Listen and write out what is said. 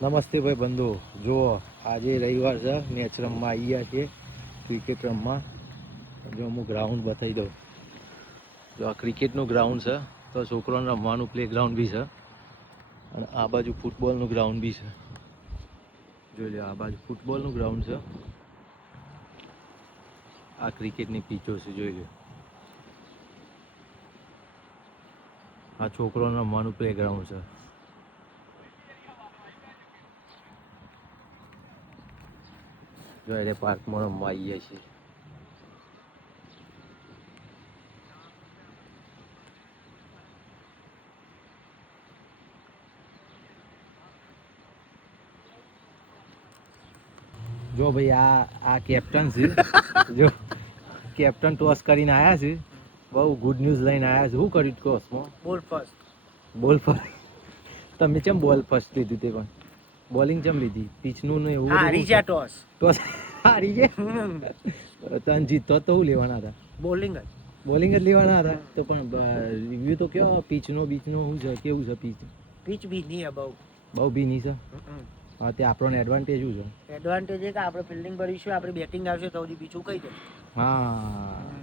નમસ્તે ભાઈ બંધુ, જુઓ આજે રવિવાર છે, મેચ રમવા આવી ગયા છીએ, ક્રિકેટ રમવા. જો હું ગ્રાઉન્ડ બતાવી દઉં. જો આ ક્રિકેટનું ગ્રાઉન્ડ છે, તો છોકરાઓને રમવાનું પ્લે ગ્રાઉન્ડ બી છે, અને આ બાજુ ફૂટબોલનું ગ્રાઉન્ડ બી છે. જોઈ લો, આ બાજુ ફૂટબોલનું ગ્રાઉન્ડ છે, આ ક્રિકેટની પીચો છે. જોઈ લો, આ છોકરાઓને રમવાનું પ્લે ગ્રાઉન્ડ છે. જો એટલે પાર્કમાં રમવા આવી ગયા છીએ. જો ભાઈ, આ કેપ્ટન છે. જો કેપ્ટન ટોસ કરીને આવ્યા છે, બહુ ગુડ ન્યૂઝ લઈને આવ્યા છે. શું કર્યું ટોસમાં? બોલ ફર્સ્ટ. બોલ ફર્સ્ટ. તમે કેમ બોલ ફર્સ્ટ લીધું? તે પણ બોલિંગ કેમ લીધી? પીચનું ને એવું હારી જા ટોસ. ટોસ હારી છે. તને જીતતો તો શું લેવાના હતા? બોલિંગ જ. બોલિંગ જ લેવાના હતા. તો પણ રિવ્યુ તો કેવો પીચનો શું છે? કેવું છે પીચ? પીચ બી નહીં બહુ. બહુ બી નહીં છે. હા, તે આપણને એડવાન્ટેજ શું છે? એડવાન્ટેજ એ કે આપણે ફિલ્ડિંગ કરીશું, આપણે બેટિંગ આવશે તો બીજું કહી દે. હા,